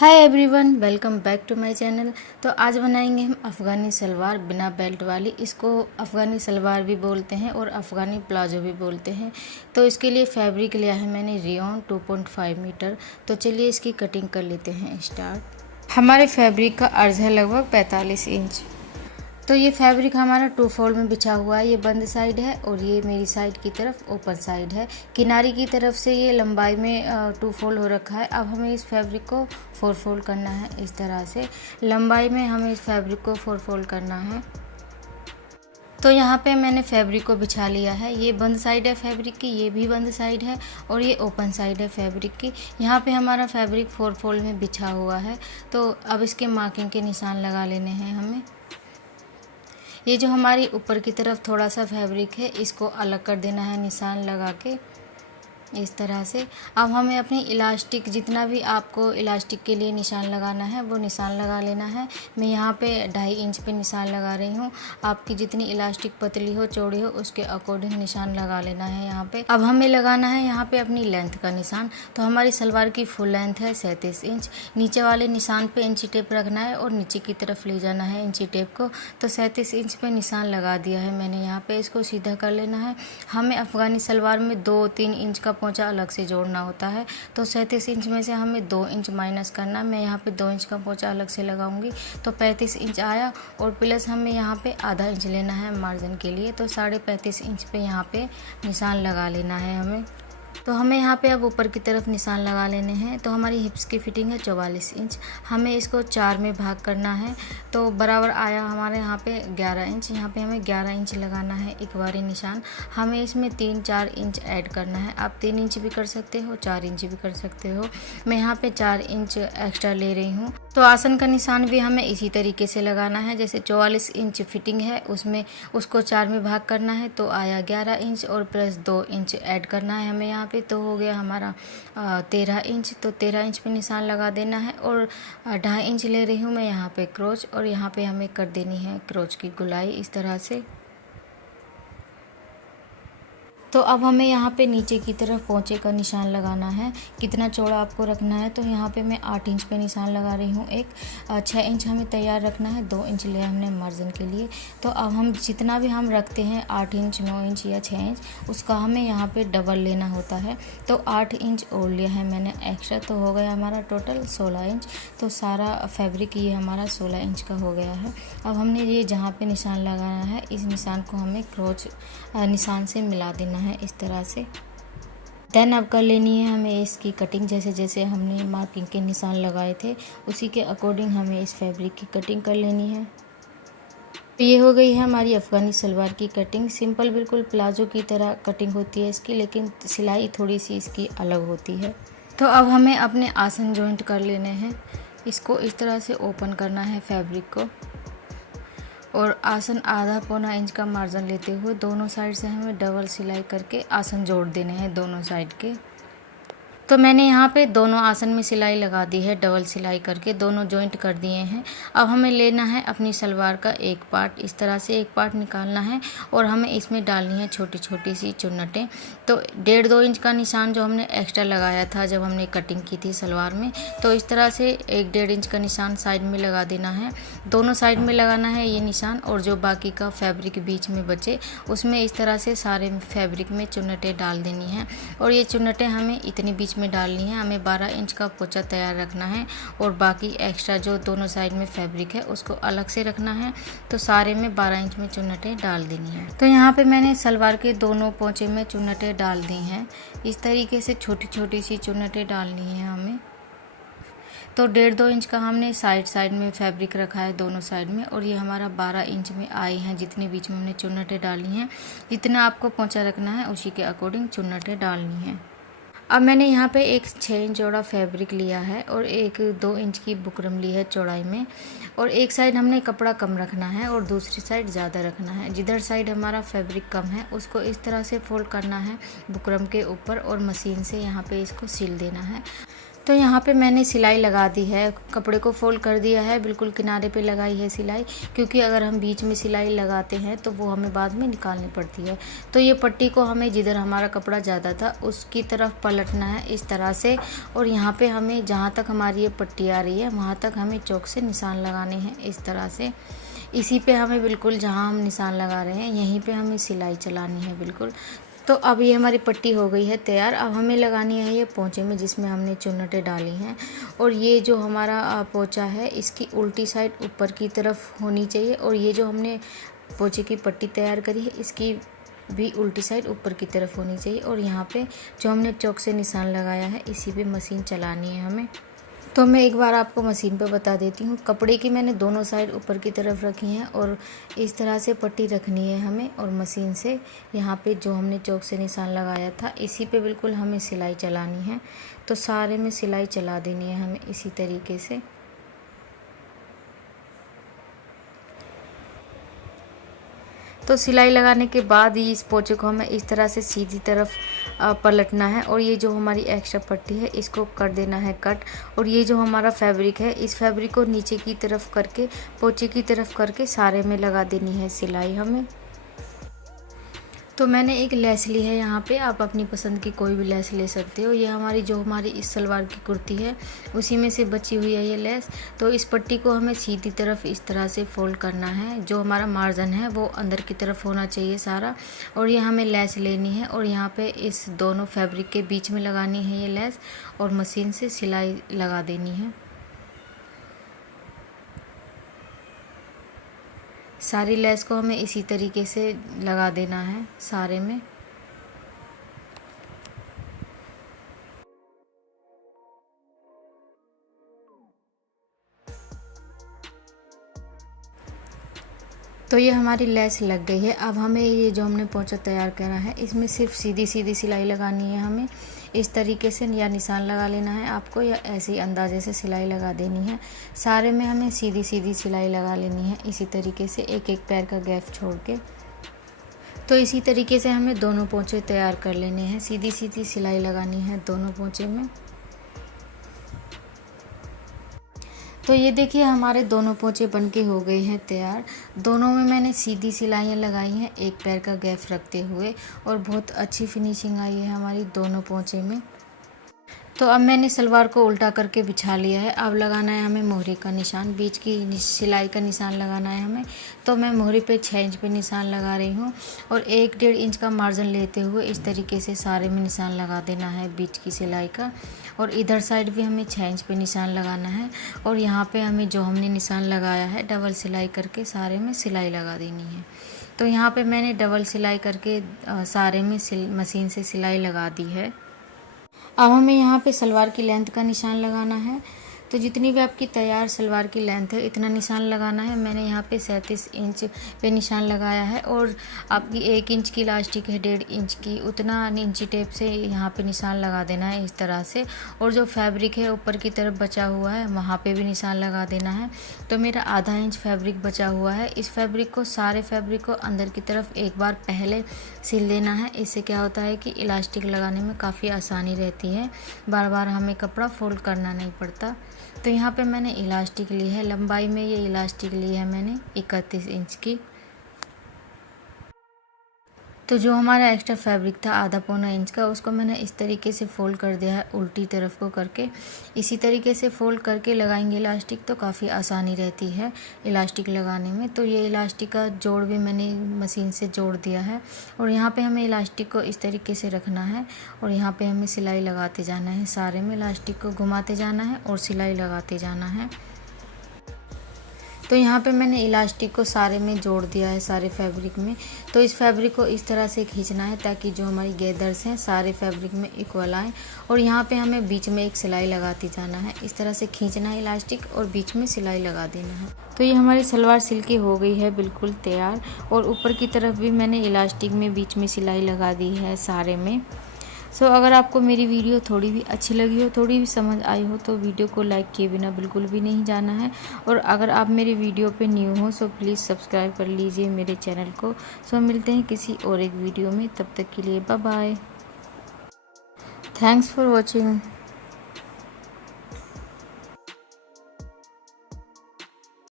Hi everyone, welcome back to my channel. तो आज बनाएंगे हम अफ़गानी सलवार बिना बेल्ट वाली। इसको अफ़गानी सलवार भी बोलते हैं और अफ़गानी प्लाजो भी बोलते हैं। तो इसके लिए फैब्रिक लिया है मैंने रियॉन 2.5 मीटर। तो चलिए इसकी कटिंग कर लेते हैं स्टार्ट। हमारे फैब्रिक का अर्ज है लगभग 45 इंच। तो ये फैब्रिक हमारा 2 फोल्ड में बिछा हुआ है। ये बंद साइड है और ये मेरी साइड की तरफ ओपन साइड है। किनारे की तरफ से ये लंबाई में 2 फोल्ड हो रखा है। अब हमें इस फैब्रिक को 4 फोल्ड करना है। इस तरह से लंबाई में हमें इस फैब्रिक को 4 फोल्ड करना है। तो यहाँ पे मैंने फैब्रिक को बिछा लिया है। ये बंद साइड है फैब्रिक की, ये भी बंद साइड है और ये ओपन साइड है फैब्रिक की। यहाँ पे हमारा फैब्रिक 4 फोल्ड में बिछा हुआ है। तो अब इसके मार्किंग के निशान लगा लेने हैं हमें। ये जो हमारी ऊपर की तरफ थोड़ा सा फैब्रिक है, इसको अलग कर देना है निशान लगा के इस तरह से। अब हमें अपनी इलास्टिक, जितना भी आपको इलास्टिक के लिए निशान लगाना है वो निशान लगा लेना है। मैं यहाँ पे 2.5 इंच पे निशान लगा रही हूँ। आपकी जितनी इलास्टिक पतली हो चौड़ी हो उसके अकॉर्डिंग निशान लगा लेना है यहाँ पे। अब हमें लगाना है यहाँ पे अपनी लेंथ का निशान। तो हमारी सलवार की फुल लेंथ है 37 इंच। नीचे वाले निशान पे इंची टेप रखना है और नीचे की तरफ ले जाना है इंची टेप को। तो 37 इंच पे निशान लगा दिया है मैंने यहाँ पे। इसको सीधा कर लेना है। हमें अफ़गानी सलवार में 2-3 इंच का पोंचा अलग से जोड़ना होता है। तो 37 इंच में से हमें 2 इंच माइनस करना। मैं यहाँ पे 2 इंच का पोंचा अलग से लगाऊंगी तो 35 इंच आया। और प्लस हमें यहाँ पे आधा इंच लेना है मार्जिन के लिए। तो 35.5 इंच पे यहाँ पे निशान लगा लेना है हमें। तो हमें यहाँ पे अब ऊपर की तरफ निशान लगा लेने हैं। तो हमारी हिप्स की फिटिंग है 44 इंच। हमें इसको 4 में भाग करना है। तो बराबर आया हमारे यहाँ पे 11 इंच। यहाँ पे हमें 11 इंच लगाना है एक बारी निशान। हमें इसमें 3-4 इंच ऐड करना है। आप 3 इंच भी कर सकते हो, 4 इंच भी कर सकते हो। मैं यहाँ पे 4 इंच एक्स्ट्रा ले रही हूँ। तो आसन का निशान भी हमें इसी तरीके से लगाना है। जैसे 44 इंच फिटिंग है, उसमें उसको 4 में भाग करना है तो आया 11 इंच और प्लस 2 इंच ऐड करना है हमें यहाँ पे। तो हो गया हमारा 13 इंच। तो 13 इंच पे निशान लगा देना है। और 2.5 इंच ले रही हूँ मैं यहाँ पे क्रोच, और यहाँ पे हमें कर देनी है क्रोच की गुलाई इस तरह से। तो अब हमें यहाँ पे नीचे की तरफ पोंचे का निशान लगाना है। कितना चौड़ा आपको रखना है, तो यहाँ पे मैं 8 इंच पे निशान लगा रही हूँ। 6 इंच हमें तैयार रखना है, 2 इंच लिया हमने मार्जिन के लिए। तो अब हम जितना भी हम रखते हैं 8 इंच, 9 इंच या 6 इंच, उसका हमें यहाँ पे डबल लेना होता है। तो 8 इंच और लिया है मैंने एक्स्ट्रा। तो हो गया हमारा टोटल 16 इंच। तो सारा फैब्रिक ये हमारा 16 इंच का हो गया है। अब हमने ये जहाँ पे निशान लगाना है, इस निशान को हमें क्रोच निशान से मिला देना है इस तरह से। देन अब कर लेनी है हमें इसकी कटिंग। जैसे जैसे हमने मार्किंग के निशान लगाए थे उसी के अकॉर्डिंग हमें इस फैब्रिक की कटिंग कर लेनी है। तो ये हो गई है हमारी अफ़गानी सलवार की कटिंग। सिंपल बिल्कुल प्लाजो की तरह कटिंग होती है इसकी, लेकिन सिलाई थोड़ी सी इसकी अलग होती है। तो अब हमें अपने आसन जॉइंट कर लेने हैं। इसको इस तरह से ओपन करना है फैब्रिक को, और आसन आधा पौना इंच का मार्जिन लेते हुए दोनों साइड से हमें डबल सिलाई करके आसन जोड़ देने हैं दोनों साइड के। तो मैंने यहाँ पे दोनों आसन में सिलाई लगा दी है, डबल सिलाई करके दोनों जॉइंट कर दिए हैं। अब हमें लेना है अपनी सलवार का एक पार्ट, इस तरह से एक पार्ट निकालना है और हमें इसमें डालनी है छोटी छोटी सी चुन्नटें। तो 1.5-2 इंच का निशान जो हमने एक्स्ट्रा लगाया था जब हमने कटिंग की थी सलवार में, तो इस तरह से 1-1.5 इंच का निशान साइड में लगा देना है। दोनों साइड में लगाना है ये निशान, और जो बाकी का फैब्रिक बीच में बचे उसमें इस तरह से सारे फैब्रिक में चुन्नटें डाल देनी हैं। और ये चुन्नटें हमें इतनी बीच में डालनी है। हमें 12 इंच का पोंचा तैयार रखना है और बाकी एक्स्ट्रा जो दोनों साइड में फैब्रिक है उसको अलग से रखना है। तो सारे में 12 इंच में चुन्नटें डाल देनी है। तो यहाँ पे मैंने सलवार के दोनों पोंचे में चुन्नटें डाल दी हैं। इस तरीके से छोटी छोटी सी चुन्नटें डालनी है हमें। तो 1.5-2 इंच का हमने साइड में फैब्रिक रखा है दोनों साइड में, और ये हमारा 12 इंच में आए हैं जितने बीच में हमने चुन्नटें डाली हैं। जितना आपको पोंचा रखना है उसी के अकॉर्डिंग चुन्नटें डालनी है। अब मैंने यहाँ पे एक 6 इंच चौड़ा फैब्रिक लिया है और एक 2 इंच की बुकरम ली है चौड़ाई में, और एक साइड हमने कपड़ा कम रखना है और दूसरी साइड ज़्यादा रखना है। जिधर साइड हमारा फैब्रिक कम है उसको इस तरह से फोल्ड करना है बुकरम के ऊपर, और मशीन से यहाँ पे इसको सिल देना है। तो यहाँ पे मैंने सिलाई लगा दी है, कपड़े को फोल्ड कर दिया है, बिल्कुल किनारे पे लगाई है सिलाई, क्योंकि अगर हम बीच में सिलाई लगाते हैं तो वो हमें बाद में निकालनी पड़ती है। तो ये पट्टी को हमें जिधर हमारा कपड़ा ज़्यादा था उसकी तरफ पलटना है इस तरह से, और यहाँ पे हमें जहाँ तक हमारी ये पट्टी आ रही है वहाँ तक हमें चौक से निशान लगाने हैं इस तरह से। इसी पे हमें बिल्कुल जहाँ हम निशान लगा रहे हैं यहीं पे हमें सिलाई चलानी है बिल्कुल। तो अब ये हमारी पट्टी हो गई है तैयार। अब हमें लगानी है ये पोंचे में जिसमें हमने चुन्नटें डाली हैं, और ये जो हमारा पोंचा है इसकी उल्टी साइड ऊपर की तरफ होनी चाहिए, और ये जो हमने पोंचे की पट्टी तैयार करी है इसकी भी उल्टी साइड ऊपर की तरफ होनी चाहिए। और यहाँ पे जो हमने चौक से निशान लगाया है इसी पे मशीन चलानी है हमें। तो मैं एक बार आपको मशीन पे बता देती हूँ। कपड़े की मैंने दोनों साइड ऊपर की तरफ रखी हैं और इस तरह से पट्टी रखनी है हमें, और मशीन से यहाँ पे जो हमने चौक से निशान लगाया था इसी पे बिल्कुल हमें सिलाई चलानी है। तो सारे में सिलाई चला देनी है हमें इसी तरीके से। तो सिलाई लगाने के बाद ही इस पोंचे को हमें इस तरह से सीधी तरफ पलटना है, और ये जो हमारी एक्स्ट्रा पट्टी है इसको कर देना है कट। और ये जो हमारा फैब्रिक है इस फैब्रिक को नीचे की तरफ करके पोंचे की तरफ करके सारे में लगा देनी है सिलाई हमें। तो मैंने एक लेस ली है यहाँ पे, आप अपनी पसंद की कोई भी लेस ले सकते हो। ये हमारी इस सलवार की कुर्ती है उसी में से बची हुई है ये लेस। तो इस पट्टी को हमें सीधी तरफ इस तरह से फोल्ड करना है, जो हमारा मार्जिन है वो अंदर की तरफ होना चाहिए सारा। और ये हमें लेस लेनी है और यहाँ पे इस दोनों फैब्रिक के बीच में लगानी है ये लेस, और मशीन से सिलाई लगा देनी है। सारी लेस को हमें इसी तरीके से लगा देना है सारे में। तो ये हमारी लेस लग गई है। अब हमें ये जो हमने पोंचा तैयार करा है इसमें सिर्फ सीधी सीधी सिलाई लगानी है हमें इस तरीके से, या निशान लगा लेना है आपको, या ऐसे ही अंदाजे से सिलाई लगा देनी है। सारे में हमें सीधी सीधी सिलाई लगा लेनी है इसी तरीके से, एक एक पैर का गैप छोड़ के। तो इसी तरीके से हमें दोनों पोंचे तैयार कर लेने हैं, सीधी सीधी सिलाई लगानी है दोनों पोंचे में। तो ये देखिए हमारे दोनों पोंचे बनके हो गए हैं तैयार। दोनों में मैंने सीधी सिलाइयाँ लगाई हैं एक पैर का गैप रखते हुए, और बहुत अच्छी फिनिशिंग आई है हमारी दोनों पोंचे में। तो अब मैंने सलवार को उल्टा करके बिछा लिया है। अब लगाना है हमें मोहरी का निशान, बीच की सिलाई का निशान लगाना है हमें। तो मैं मोहरी पे 6 इंच पे निशान लगा रही हूँ, और 1-1.5 इंच का मार्जिन लेते हुए इस तरीके से सारे में निशान लगा देना है बीच की सिलाई का। और इधर साइड भी हमें 6 इंच पे निशान लगाना है, और यहाँ पे हमें जो हमने निशान लगाया है डबल सिलाई करके सारे में सिलाई लगा देनी है। तो यहाँ पे मैंने डबल सिलाई करके सारे में मशीन से सिलाई लगा दी है। अब हमें यहाँ पे सलवार की लेंथ का निशान लगाना है। तो जितनी भी आपकी तैयार सलवार की लेंथ है इतना निशान लगाना है। मैंने यहाँ पे 37 इंच पे निशान लगाया है, और आपकी 1 इंच की इलास्टिक है 1.5 इंच की, उतना इंची टेप से यहाँ पे निशान लगा देना है इस तरह से। और जो फैब्रिक है ऊपर की तरफ बचा हुआ है वहाँ पे भी निशान लगा देना है। तो मेरा आधा इंच फैब्रिक बचा हुआ है। इस फैब्रिक को सारे फैब्रिक को अंदर की तरफ एक बार पहले सिल देना है। इससे क्या होता है कि इलास्टिक लगाने में काफ़ी आसानी रहती है, बार बार हमें कपड़ा फोल्ड करना नहीं पड़ता। तो यहाँ पे मैंने इलास्टिक ली है, लंबाई में ये इलास्टिक ली है मैंने 31 इंच की। तो जो हमारा एक्स्ट्रा फैब्रिक था आधा पौना इंच का, उसको मैंने इस तरीके से फोल्ड कर दिया है उल्टी तरफ को करके। इसी तरीके से फोल्ड करके लगाएंगे इलास्टिक तो काफ़ी आसानी रहती है इलास्टिक लगाने में। तो ये इलास्टिक का जोड़ भी मैंने मशीन से जोड़ दिया है, और यहाँ पे हमें इलास्टिक को इस तरीके से रखना है, और यहाँ पे हमें सिलाई लगाते जाना है। सारे में इलास्टिक को घुमाते जाना है और सिलाई लगाते जाना है। तो यहाँ पे मैंने इलास्टिक को सारे में जोड़ दिया है सारे फैब्रिक में। तो इस फैब्रिक को इस तरह से खींचना है ताकि जो हमारी गैदर्स हैं सारे फैब्रिक में इक्वल आए, और यहाँ पे हमें बीच में एक सिलाई लगाती जाना है। इस तरह से खींचना है इलास्टिक और बीच में सिलाई लगा देना है। तो ये हमारी सलवार सिल के हो गई है बिल्कुल तैयार, और ऊपर की तरफ भी मैंने इलास्टिक में बीच में सिलाई लगा दी है सारे में। सो अगर आपको मेरी वीडियो थोड़ी भी अच्छी लगी हो, थोड़ी भी समझ आई हो, तो वीडियो को लाइक किए बिना बिल्कुल भी नहीं जाना है। और अगर आप मेरी वीडियो पे न्यू हो सो प्लीज़ सब्सक्राइब कर लीजिए मेरे चैनल को। सो मिलते हैं किसी और एक वीडियो में, तब तक के लिए bye bye. Thanks for watching.